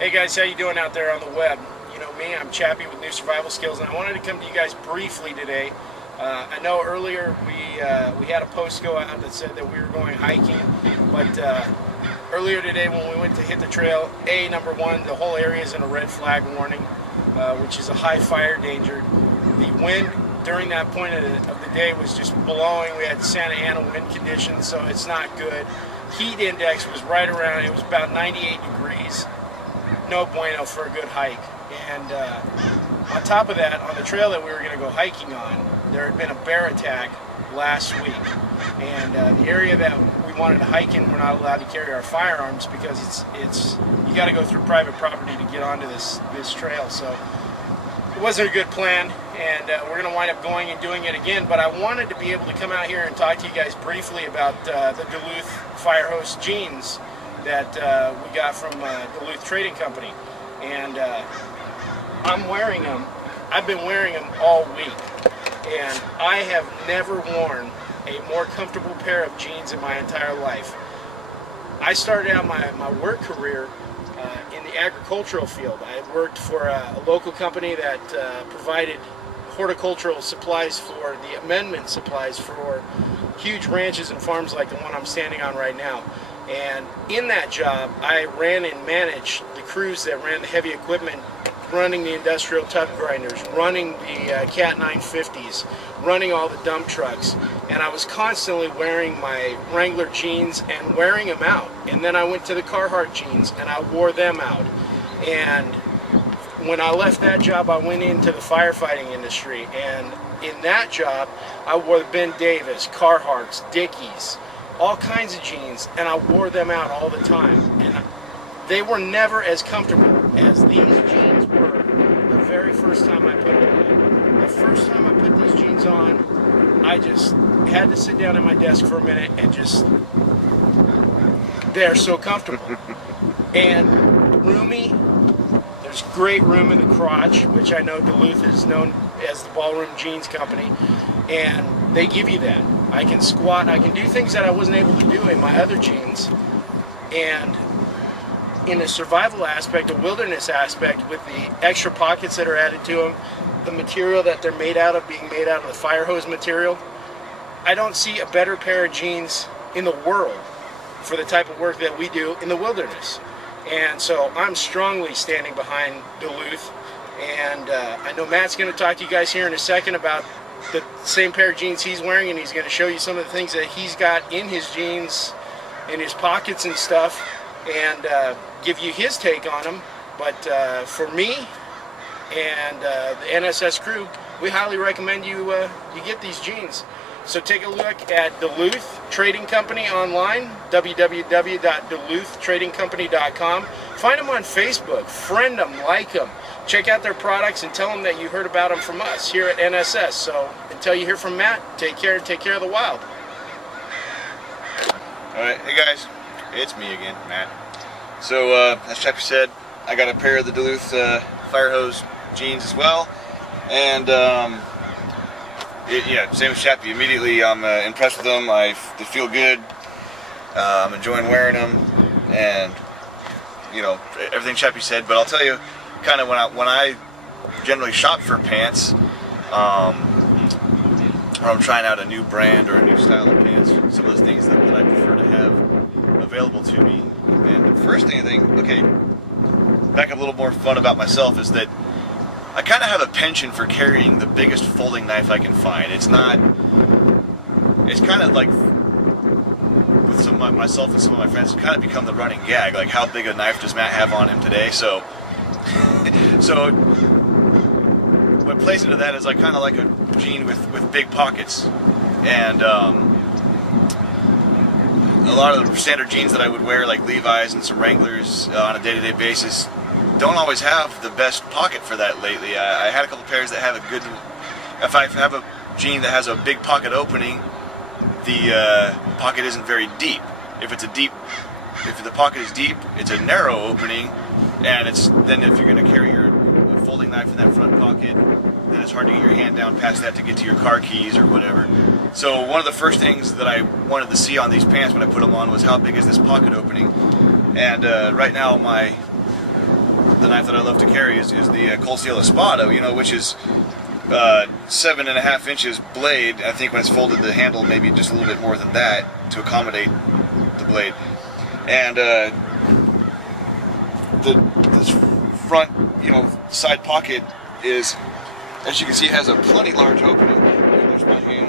Hey guys, how you doing out there on the web? You know me, I'm Chappie with New Survival Skills, and I wanted to come to you guys briefly today. I know earlier we had a post go out that said that we were going hiking, but earlier today when we went to hit the trail, number one, the whole area is in a red flag warning, which is a high fire danger. The wind during that point of the day was just blowing. We had Santa Ana wind conditions, so it's not good. Heat index was right around, it was about 98 degrees. No bueno for a good hike. And on top of that, on the trail that we were going to go hiking on, there had been a bear attack last week. And the area that we wanted to hike in, we're not allowed to carry our firearms because it's you got to go through private property to get onto this trail. So it wasn't a good plan, and we're going to wind up going and doing it again. But I wanted to be able to come out here and talk to you guys briefly about the Duluth fire hose jeans that we got from Duluth Trading Company. And I'm wearing them. I've been wearing them all week, and I have never worn a more comfortable pair of jeans in my entire life. I started out my work career in the agricultural field. I worked for a local company that provided horticultural supplies for the amendment supplies for huge ranches and farms like the one I'm standing on right now. And in that job, I ran and managed the crews that ran the heavy equipment, running the industrial tub grinders, running the Cat 950s, running all the dump trucks. And I was constantly wearing my Wrangler jeans and wearing them out. And then I went to the Carhartt jeans and I wore them out. And when I left that job, I went into the firefighting industry. And in that job, I wore Ben Davis, Carhartts, Dickies, all kinds of jeans, and I wore them out all the time. And they were never as comfortable as these jeans were the very first time I put them on. The first time I put these jeans on, I just had to sit down at my desk for a minute and just, they're so comfortable. And roomy, there's great room in the crotch, which I know Duluth is known as the Ballroom Jeans Company, and they give you that. I can squat, I can do things that I wasn't able to do in my other jeans. And in a survival aspect, a wilderness aspect, with the extra pockets that are added to them, the material that they're made out of being made out of the fire hose material, I don't see a better pair of jeans in the world for the type of work that we do in the wilderness. And so I'm strongly standing behind Duluth. And I know Matt's going to talk to you guys here in a second about the same pair of jeans he's wearing, and he's going to show you some of the things that he's got in his jeans, in his pockets and stuff, and give you his take on them. But for me and the N.S.S. crew, we highly recommend you get these jeans. So take a look at Duluth Trading Company online, www.duluthtradingcompany.com. Find them on Facebook, friend them, like them. Check out their products and tell them that you heard about them from us here at N.S.S. So until you hear from Matt, take care and take care of the wild. Alright, hey guys, it's me again, Matt. So as Chappie said, I got a pair of the Duluth fire hose jeans as well. And yeah, same as Chappie. Immediately I'm impressed with them. They feel good. I'm enjoying wearing them, and you know, everything Chappie said. But I'll tell you, kind of when I generally shop for pants, or I'm trying out a new brand or a new style of pants, some of those things that I prefer to have available to me. And the first thing I think, okay, back up a little more fun about myself, is that I kind of have a penchant for carrying the biggest folding knife I can find. It's kind of like, with some of myself and some of my friends, it's kind of become the running gag, like how big a knife does Matt have on him today. So what plays into that is I kind of like a jean with big pockets. And a lot of the standard jeans that I would wear, like Levi's and some Wranglers on a day-to-day basis, don't always have the best pocket for that lately. I had a couple pairs that have a good, if I have a jean that has a big pocket opening, the pocket isn't very deep. If the pocket is deep, it's a narrow opening, and then if you're going to carry your folding knife in that front pocket, then it's hard to get your hand down past that to get to your car keys or whatever. So one of the first things that I wanted to see on these pants when I put them on was how big is this pocket opening. And right now my the knife that I love to carry is the Cold Steel Espada, you know, which is 7.5 inches blade. I think when it's folded, the handle maybe just a little bit more than that to accommodate the blade. And this front, you know, side pocket is, as you can see, has a plenty large opening. There's my hand.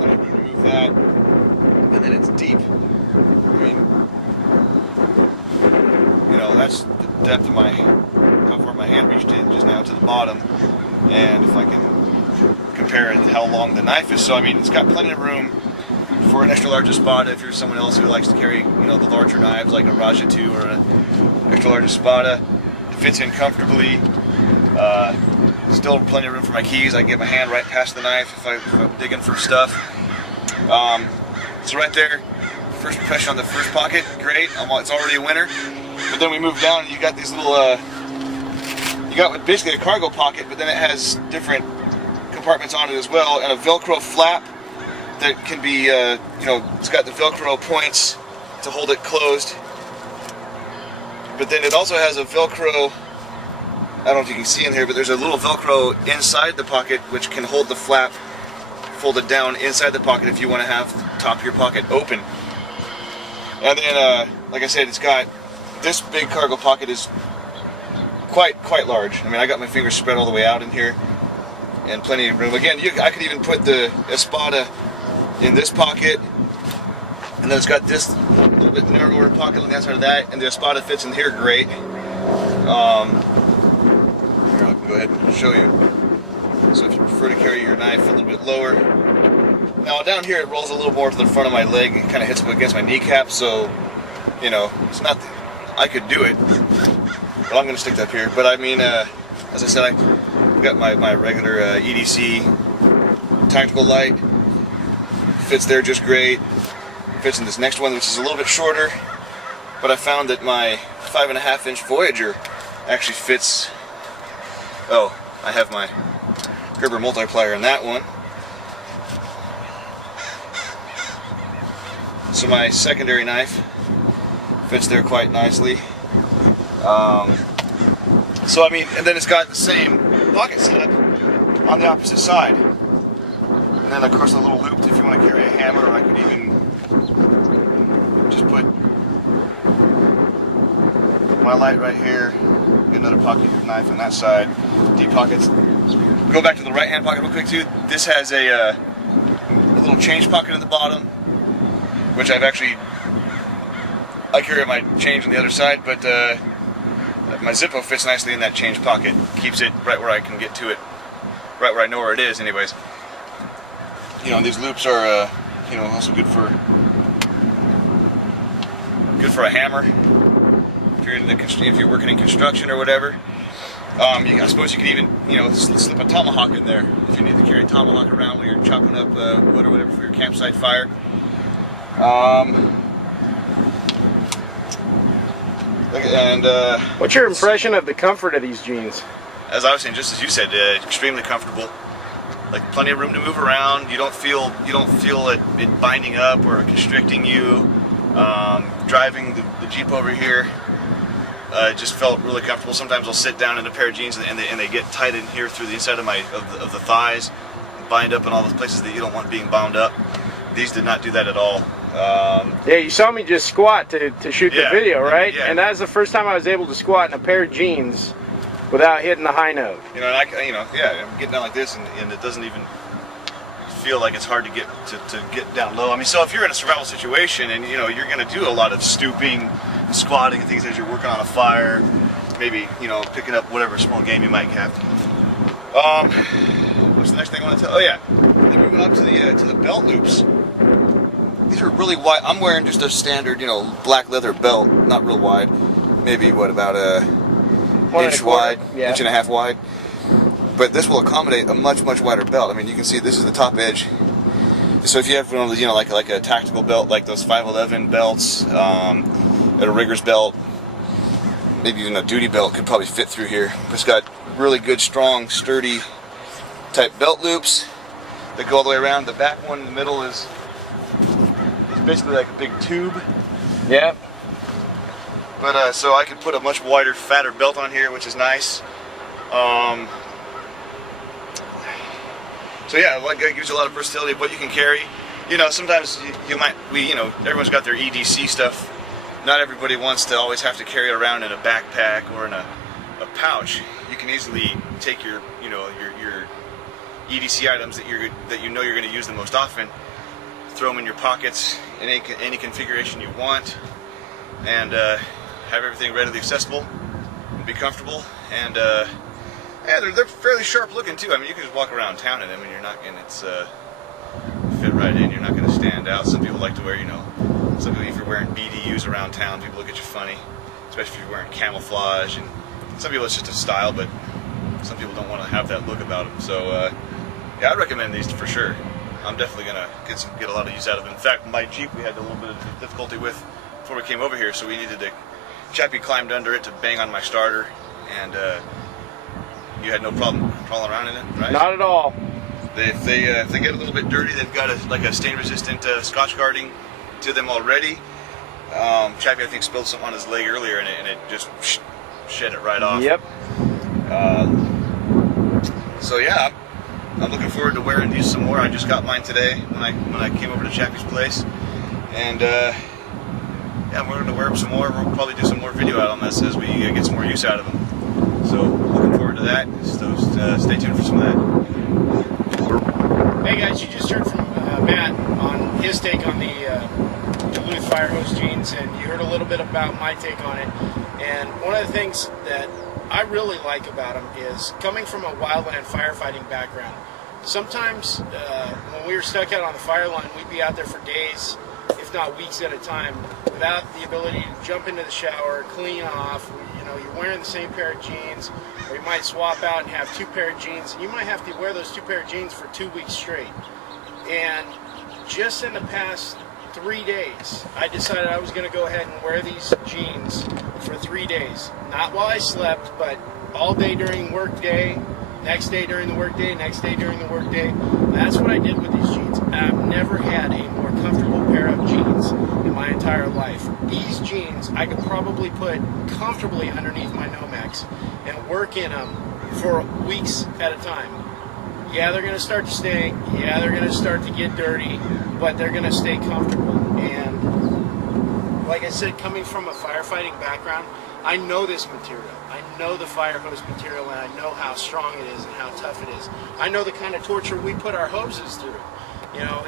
Let me remove that, and then it's deep. I mean, you know, that's the depth of how far my hand reached in just now to the bottom. And if I can compare it to how long the knife is, so I mean, it's got plenty of room for an extra large Espada if you're someone else who likes to carry, you know, the larger knives like a Raja 2 or an extra large Espada. It fits in comfortably. Still plenty of room for my keys. I can get my hand right past the knife if I'm digging for stuff. So right there, first impression on the first pocket, great. It's already a winner. But then we move down and you got these little, you got basically a cargo pocket, but then it has different compartments on it as well, and a Velcro flap that can be, you know, it's got the Velcro points to hold it closed. But then it also has a Velcro, I don't know if you can see in here, but there's a little Velcro inside the pocket which can hold the flap folded down inside the pocket if you want to have the top of your pocket open. And then, like I said, it's got this big cargo pocket is quite large. I mean, I got my fingers spread all the way out in here, and plenty of room. Again, I could even put the Espada in this pocket, and then it's got this little bit narrower pocket on the outside of that, and the Espada fits in here great. Here, I can go ahead and show you. So if you prefer to carry your knife a little bit lower. Now down here it rolls a little more to the front of my leg and kind of hits up against my kneecap, so, you know, it's not, I could do it, but I'm going to stick that up here. But I mean, as I said, I've got my regular EDC tactical light. Fits there just great. Fits in this next one, which is a little bit shorter, but I found that my 5.5 inch Voyager actually fits. Oh, I have my Gerber multiplier in that one. So my secondary knife fits there quite nicely. So I mean, and then it's got the same pocket setup on the opposite side. And then of course a little loop if you want to carry a hammer, or I could even just put my light right here, get another pocket knife on that side, deep pockets. Go back to the right hand pocket real quick too. This has a little change pocket at the bottom, which I carry my change on the other side, but my Zippo fits nicely in that change pocket. Keeps it right where I can get to it, right where I know where it is anyways. You know, these loops are, you know, also good for a hammer. If you're working in construction or whatever. I suppose you could even, you know, slip a tomahawk in there if you need to carry a tomahawk around when you're chopping up wood or whatever for your campsite fire. What's your impression of the comfort of these jeans? As I was saying, just as you said, extremely comfortable. Like plenty of room to move around. You don't feel it binding up or constricting you. Driving the Jeep over here, just felt really comfortable. Sometimes I'll sit down in a pair of jeans and they get tight in here through the inside of the thighs, bind up in all those places that you don't want being bound up. These did not do that at all. Yeah, you saw me just squat to shoot the video, right? Yeah. And that's the first time I was able to squat in a pair of jeans without hitting the high note. You know, and I'm getting down like this, and it doesn't even feel like it's hard to get down low. I mean, so if you're in a survival situation and you know you're going to do a lot of stooping, and squatting, and things as you're working on a fire, maybe picking up whatever small game you might have. What's the next thing I want to tell? Oh yeah, then moving up to the belt loops. These are really wide. I'm wearing just a standard, black leather belt, not real wide. Maybe about a inch wide, inch and a half wide. But this will accommodate a much wider belt. I mean, you can see this is the top edge. So if you have one of those, like a tactical belt, like those 511 belts, at a rigger's belt, maybe even a duty belt could probably fit through here. It's got really good, strong, sturdy type belt loops that go all the way around. The back one in the middle is basically like a big tube. Yeah. But so I could put a much wider, fatter belt on here, which is nice. So yeah, like, it gives you a lot of versatility of what you can carry. You know, sometimes everyone's got their EDC stuff. Not everybody wants to always have to carry it around in a backpack or in a pouch. You can easily take your EDC items that you're going to use the most often, throw them in your pockets in any configuration you want, and have everything readily accessible, and be comfortable, and yeah, they're fairly sharp looking too. I mean, you can just walk around town in them, and it's fit right in. You're not going to stand out. Some people like to wear, some people, if you're wearing BDUs around town, people look at you funny, especially if you're wearing camouflage. And some people it's just a style, but some people don't want to have that look about them. So yeah, I'd recommend these for sure. I'm definitely gonna get a lot of use out of them. In fact, my Jeep we had a little bit of difficulty with before we came over here, so we needed to. Chappie climbed under it to bang on my starter, and you had no problem crawling around in it, right? Not at all. If they get a little bit dirty, they've got a stain-resistant Scotch guarding to them already. Chappie, I think, spilled something on his leg earlier, and it just shed it right off. Yep. So yeah, I'm looking forward to wearing these some more. I just got mine today when I came over to Chappie's place, and yeah, we're going to wear them some more. We'll probably do some more video out on this as we get some more use out of them. So looking forward to that. So stay tuned for some of that. Hey guys, you just heard from Matt on his take on the Duluth fire hose jeans, and you heard a little bit about my take on it. And one of the things that I really like about them is coming from a wildland firefighting background. Sometimes when we were stuck out on the fire line, we'd be out there for days, if not weeks at a time, without the ability to jump into the shower, clean off. You're wearing the same pair of jeans, or you might swap out and have two pair of jeans, and you might have to wear those two pair of jeans for 2 weeks straight. And just in the past 3 days, I decided I was going to go ahead and wear these jeans for 3 days. Not while I slept, but all day during work day, next day during the work day, next day during the work day. That's what I did with these jeans. I've never had a more comfortable pair of jeans in my entire life. These jeans I could probably put comfortably underneath my Nomex and work in them for weeks at a time. Yeah, they're going to start to stink. Yeah, they're going to start to get dirty, but they're going to stay comfortable. And like I said, coming from a firefighting background, I know this material. I know the fire hose material, and I know how strong it is and how tough it is. I know the kind of torture we put our hoses through.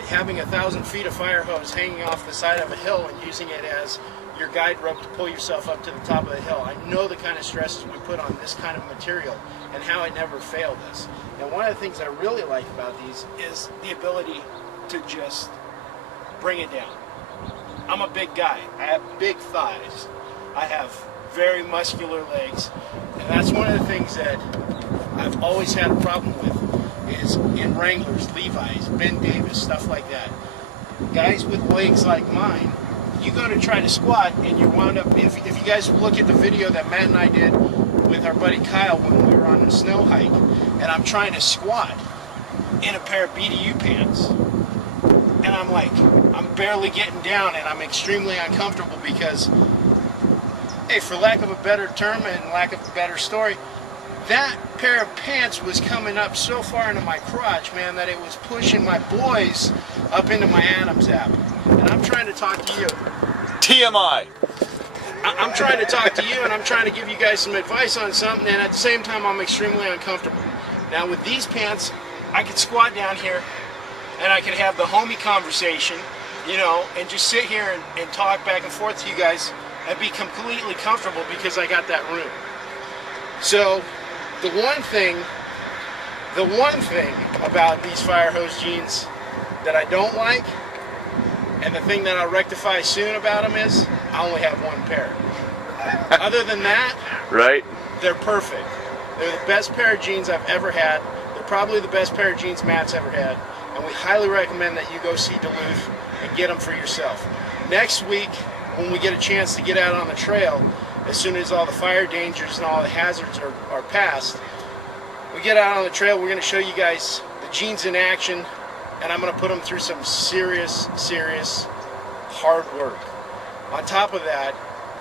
Having 1,000 feet of fire hose hanging off the side of a hill and using it as your guide rope to pull yourself up to the top of the hill. I know the kind of stresses we put on this kind of material and how it never failed us. And one of the things I really like about these is the ability to just bring it down. I'm a big guy. I have big thighs. I have very muscular legs. And that's one of the things that I've always had a problem with is in Wranglers, Levi's, Ben Davis, stuff like that. Guys with legs like mine, you go to try to squat and you wound up, if you guys look at the video that Matt and I did with our buddy Kyle when we were on a snow hike, and I'm trying to squat in a pair of BDU pants, and I'm barely getting down, and I'm extremely uncomfortable because, hey, for lack of a better term and lack of a better story, that pair of pants was coming up so far into my crotch, man, that it was pushing my boys up into my Adam's apple. And I'm trying to talk to you. TMI. I'm trying to talk to you, and I'm trying to give you guys some advice on something, and at the same time, I'm extremely uncomfortable. Now, with these pants, I could squat down here, and I could have the homie conversation, and just sit here and talk back and forth to you guys and be completely comfortable because I got that room. So, the one thing about these fire hose jeans that I don't like, and the thing that I'll rectify soon about them is, I only have one pair. Other than that, right? They're perfect. They're the best pair of jeans I've ever had. They're probably the best pair of jeans Matt's ever had. And we highly recommend that you go see Duluth and get them for yourself. Next week, when we get a chance to get out on the trail, as soon as all the fire dangers and all the hazards are passed, we get out on the trail, we're going to show you guys the jeans in action, and I'm going to put them through some serious hard work. On top of that,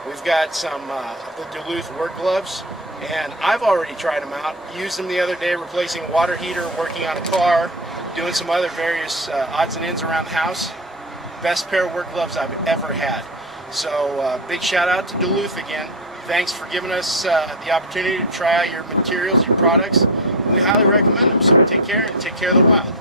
We've got some the Duluth work gloves, and I've already tried them out. Used them the other day replacing a water heater, working on a car, doing some other various odds and ends around the house. Best pair of work gloves I've ever had. So big shout out to Duluth again. Thanks for giving us the opportunity to try out your materials, your products. We highly recommend them. So take care and take care of the wild.